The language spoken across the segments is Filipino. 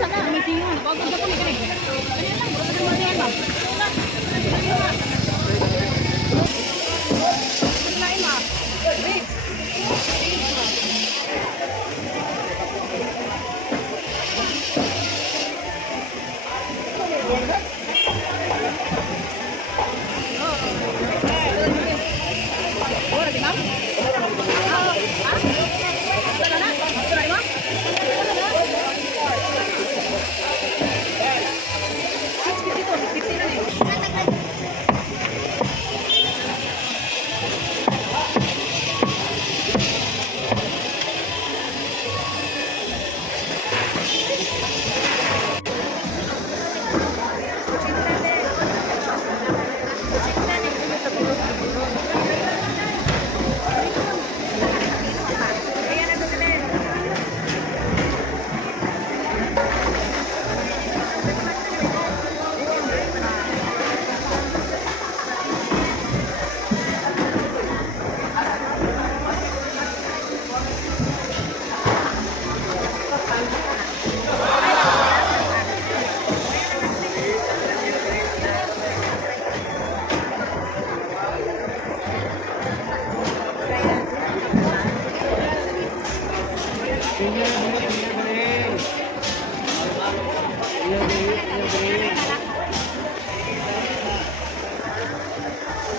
sana. Meeting mo. Bago na po ni kani. Kani lang bro sa mga yan, ma'am. Lain, ma'am. Wait.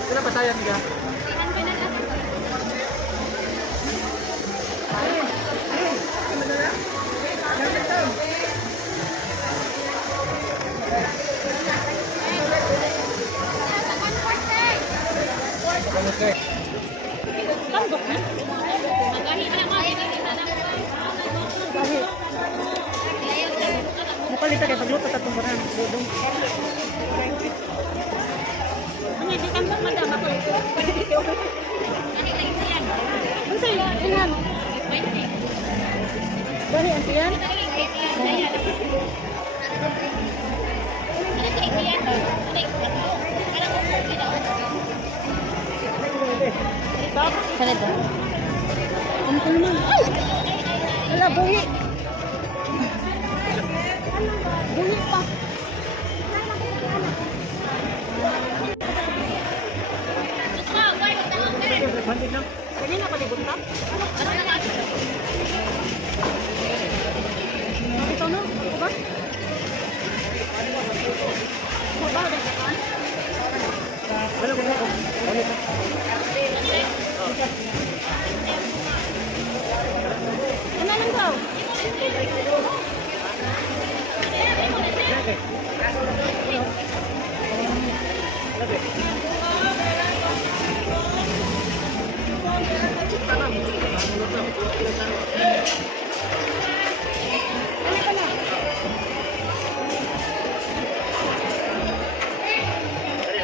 Sila pasayan nila. Tanggok na. Magahi na nga. Mapalita kayo pagluto tatong barang. Dudong. Ano di tanggok madam ako. Ano sa'yo? Ilan? Bari, antiyan? Sana ito. Ano ko naman? Ay! Wala, buhi. Buhi pa. Kanina pa libot ka? Ito no? Ito ba? Ito ba? Wala ko na ako. Ano lang daw?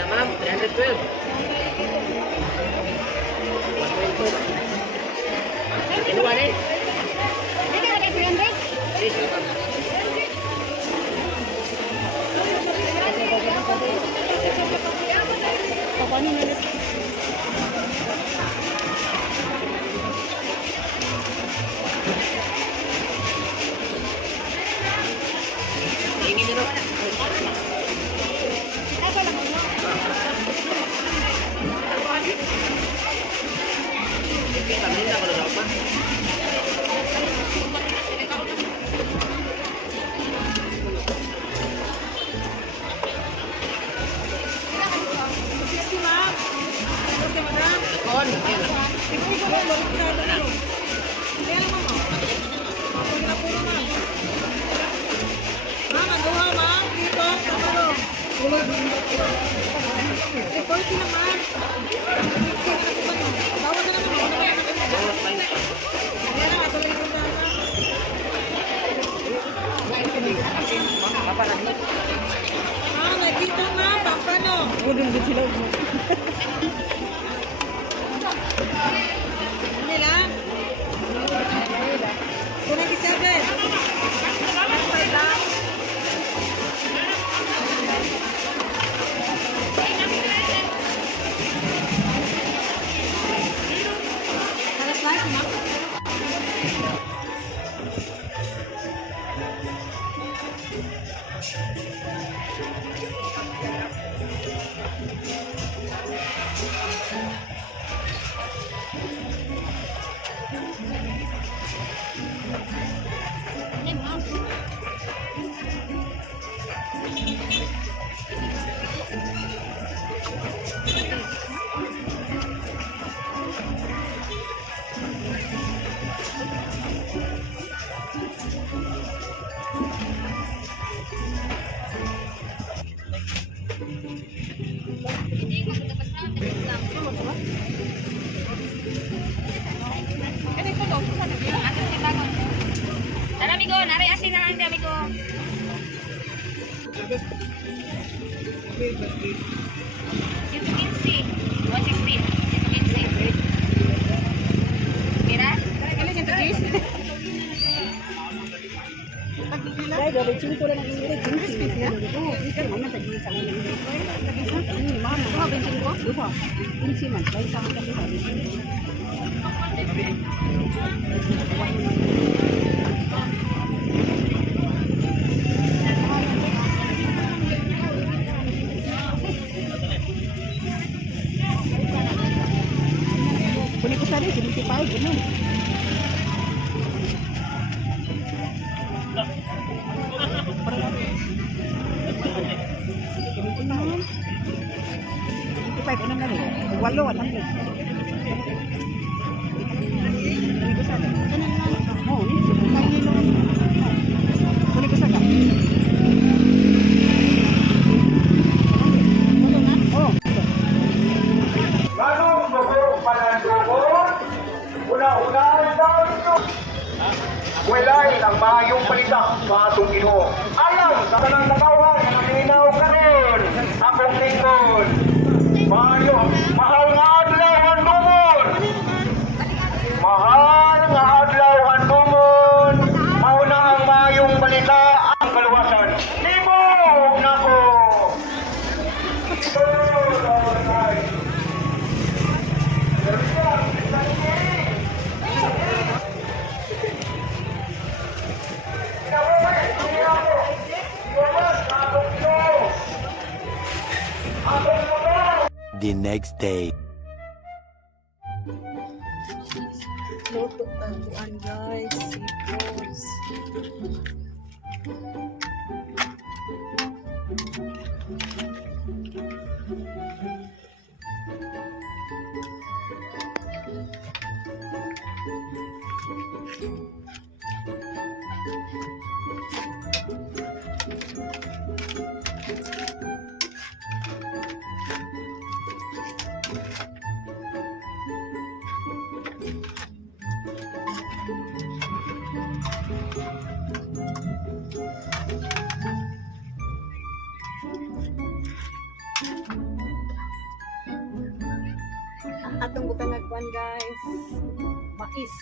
Ma'am, 312. Ini mana? Hindi ka lagay 300? Papanin ulit. Ini dulu. Ako lang mo. Kanina kalau dapat. Nakita na, paano? Gudong din sila. Nila? Kuna kisabe. Halos lahat, ma? 115. 115. Mira? Kailan yung tagis? Dahil gawin sino lang ang ingrid. Sino siya? Oo, ikaw mo na tagis ang ingrid. Tagis ang ingrid. Mahal na. Ito, 25 ko? Duha. 15 man. Dahil sa mga duha. Kunin ko sa rin, 75. Ganun. Ano na rin? Walo, ano rin? Kunin ko sa rin. Oo, kunin ko sa rin. Oo. Ganong gusto panandungon, una-una daw ito. Walay ang maayong balita sa atong Ginoo. Alam sa kanang nakawan, naminaw ka rin. Akong lingkod. Mahal nga adlaw ang dumon. Mahal nga adlaw ang dumon. Mauna ang maayong balita ang kaluwasan. Libog na ko. The next day. Luto taguan guys, seafoods. Atong butang nagkuan guys, mais.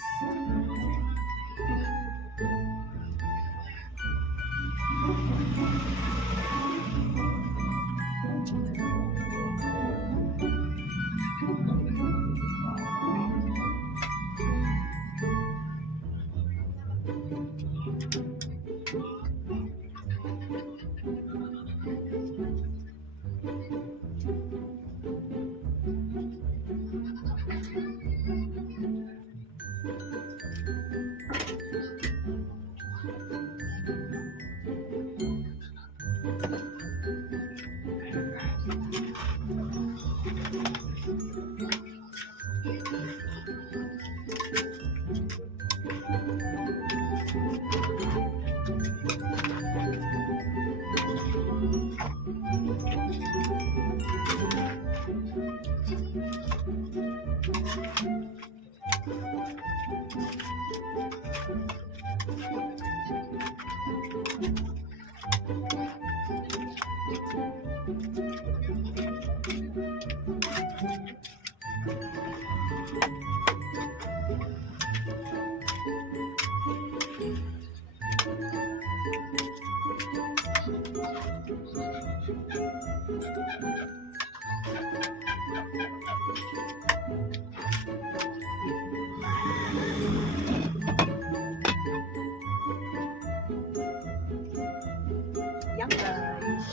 Yan guys.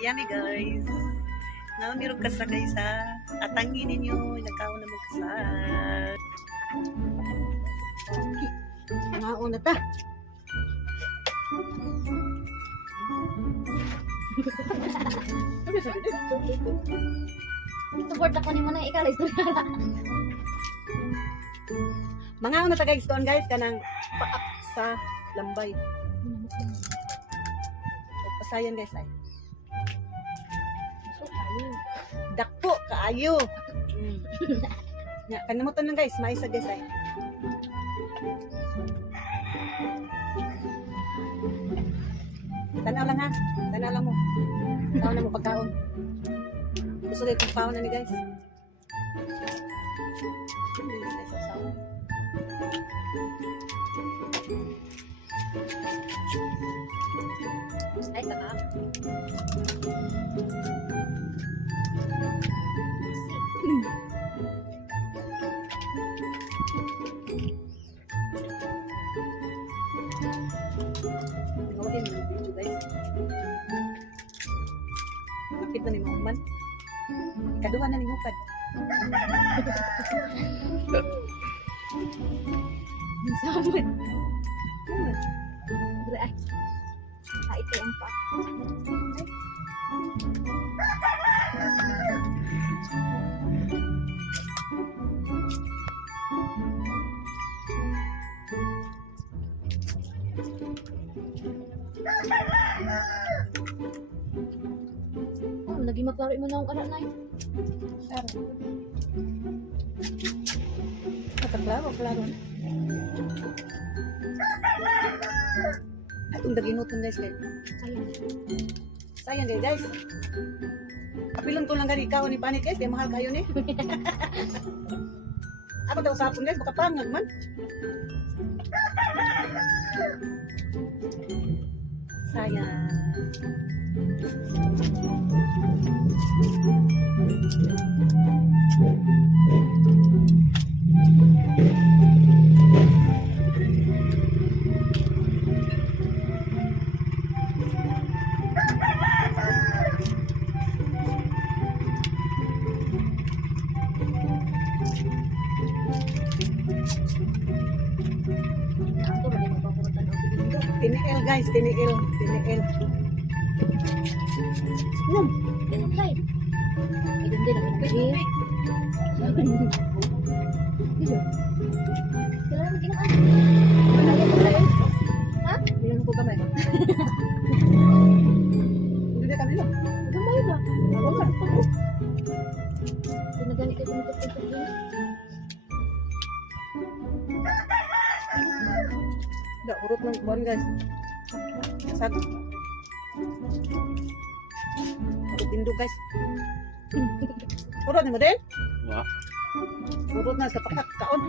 Yummy guys. Namirog ka sa guys ha. Atangin ninyo. Nagkaon na magkasal. Nauna ta. Support ako ni mo na ikaw istorya. Mga una ta guys doon guys kanang paak sa lambay. Pasayan guys ay. So kayo. Dakpo kaayo. Nya kanamutan lang guys, maisa guys ay. Tanaw lang ha. Tanaw lang mo. Tanaw na mo pagkaon. Gusto kayo pagkaon na ni guys. Ay, kakak. Tawagin mo yung video guys. Kapit na ni Mahuman. Ikaduhan na ni Hukad. Sabot. Dre ay. Ito ang pa. Oh, naging maklaro mo na akong anak na yun. Klaro, klaro. Atong daginuton guys guys. Sayang. Sayang guys. Kapilon ko lang gani ikaw ni Panik guys, kaya mahal kayo ni. Ako daw sapon guys, baka pangag man. Sayang. Ako ba din mapapurutan ang segundo? Tiniil guys, tiniil. Tiniil. Nom. Tinatay. Ay, ganda na ako gym. Dito. Kailangan mo ginaan. Managay mo tayo. Ha? Bilang ko kamay. Hindi na kami no. Gamay ba? Wala. Pinagani kayo tumutok-tutok din. Enggak, urut ng kuwan guys. Kasag. Urut indog guys. Urut mo din? Wah, Urut na sa pakat kaon.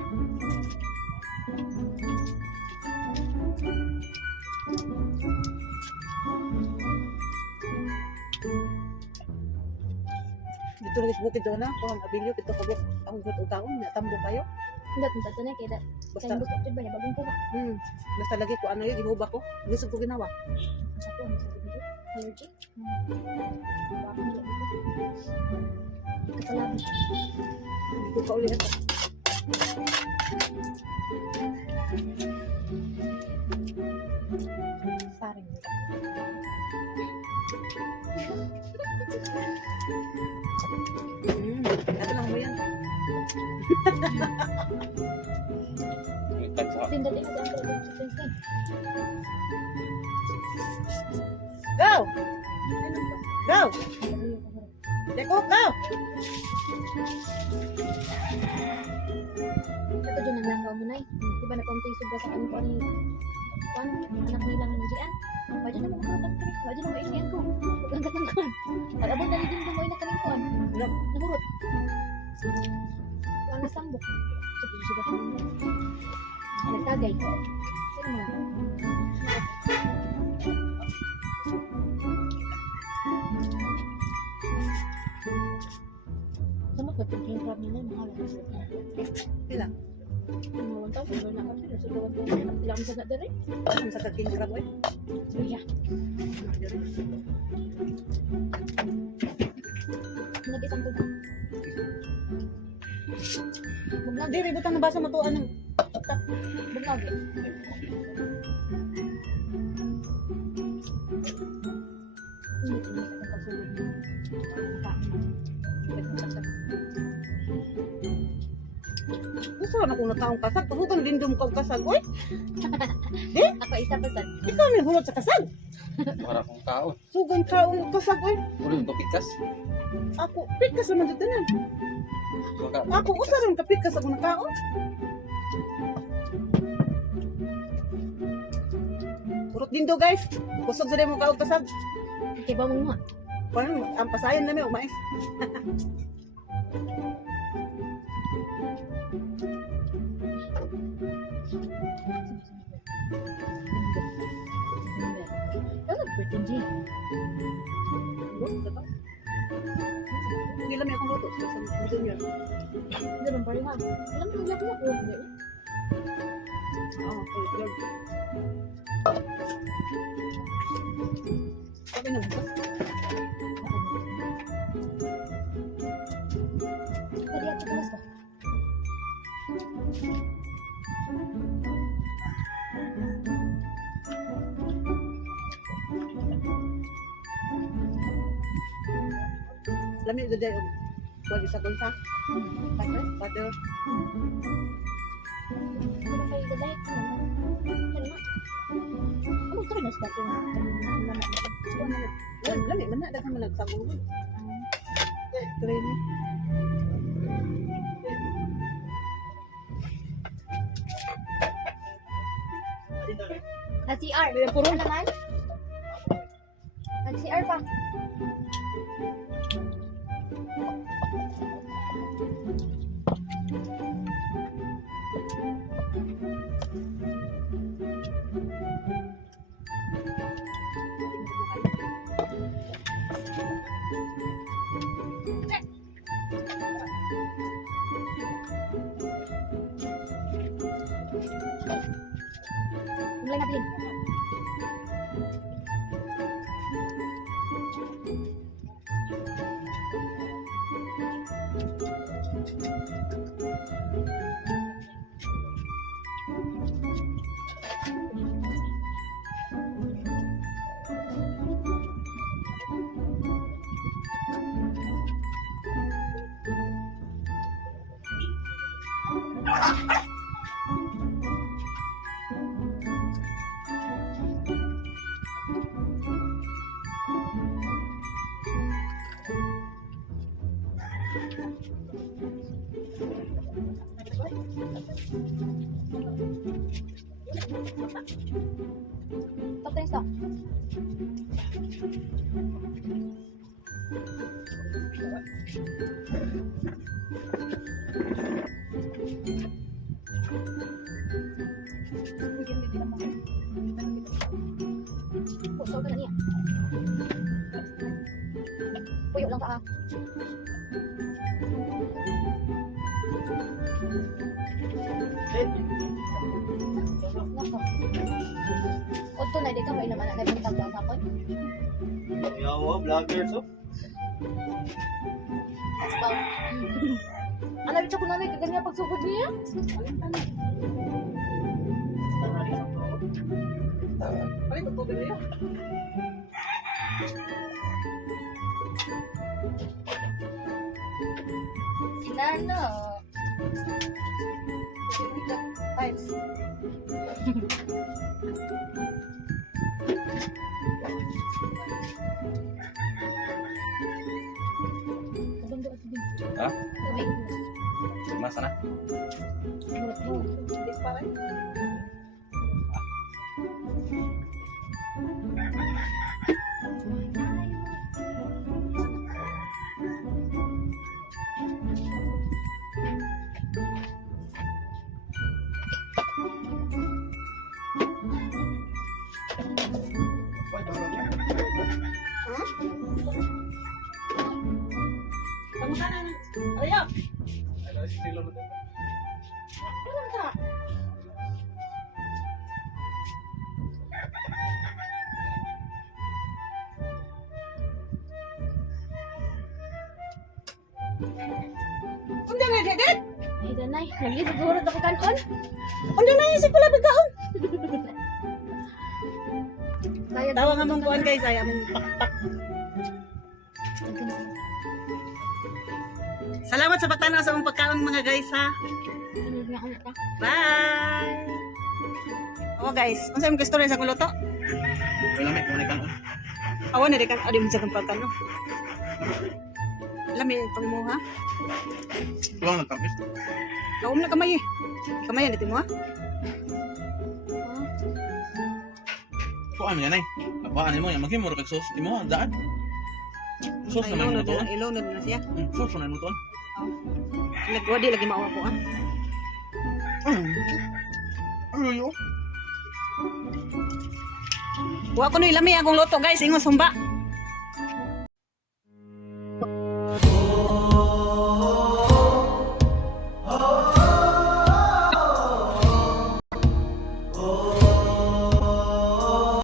Dito na guys, bukid doon na. Kung ang abilyo, ito kabuk. Ang gusto taon, natambo kayo. Hindi, kung saan na kaya Basta, kaya gusto ba niya bagong kuha. basta lagi ko ano yun, inuba ko. Gusto ko ginawa. Ako, ano sa segundo? Allergic? Bakit niya ito? Kapalabi. Hindi ko kaulit ito. Paring. Ito lang mo yan. may tagsa. Tinda din kasi ang talagang sa Princeton. Go! Go! Deko, go! Ito dyan ang langaw mo na eh. Di ba napampay sobra sa kanong kuan kuan anak nilang Jian. Wajud na mga kuan. Wajud na maisiyan ko. Huwag ang katang kuan. Pag-abot na din mo na kaning kuan. No. Nahurot. Kuan na sambok. Sige, sige. Ay, nagtagay. Sino mo? Samot ba ito yung crab nila? Mahal. Ilang? Mga 1,000 ba na kasi? Nasa 1,000. Ilang sa na dere? Ang sa kaking krab eh. Iya. Nag-isang ko na. Bugnag. Hindi, ributang nabasa mo to anong. Bugnag eh. Hindi, hindi ka ng pagsulog mo. Gusto na kung nataong kasag. Tuhugan din dum kong kasag. Uy, Ako isa pa sa. ikaw may hulot sa kasag. Para kong tao. Sugan ka ang kasag. Uy, Ulo yung pikas. ako, pikas naman dito na. Baka, Ako, usa rin kapikas ako na kaon. Urot din do guys. Kusog sa mo kaog kasag. Kaya ba mong mga? Parang ang pasayan na may umais. Ano ba birthday? Hindi lang may akong luto sa junior. Ganun pa rin ha. Alam mo, yak na po. Oo, tulog. Sabi na bukas. Tadi at saka ba? Lami udah deh. Buat bisa kunsa. Butter. Ano kayo gagayat ko naman? Ano ma? Ano ka rin na sa Lami mana dah kamu nak sabun. Keren ni. CR. Puro naman? CR pa. Mulai natin. Stop tayo, stop. Puso ka na niya. Puyo lang ka ah. Nako. Otto na dito may naman na puntag ba ako? Yawa, vloggers oh. Ano ito ko nanay kaganya pagsugod niya? Paling betul dulu ya. Sinano. Files. Kabando at din. Ha? Tubig. Cuma sana. Murat mo. This paling. Kamu kanan. Ayo. Kanan ka. Undan na dedet. Ay danay, lagi siguro ako kanon. Undan na si pula bigkaon. Kaya Tawa nga mong kuan guys, ay among pakpak. Salamat sa pagtanaw sa among pagkaon mga guys ha. Bye. Oh guys, unsa imong gusto rin sa kuluto? Wala may kumunikan oh. Awan na kan adi mo sa pagkaon no. Lami pang mo ha. Tuwang nagkampis. Kaum na kamay. Kamay na mo ha. Kuan yan ay. Napaan mo yan. Maghimor kag sos. Di mo daan. Sos naman mo to. Ilunod na siya. Sos naman mo to. Nagwadi lagi maawa ko ah. Ayo. Wa ko no ilami akong loto guys, ingon sumba.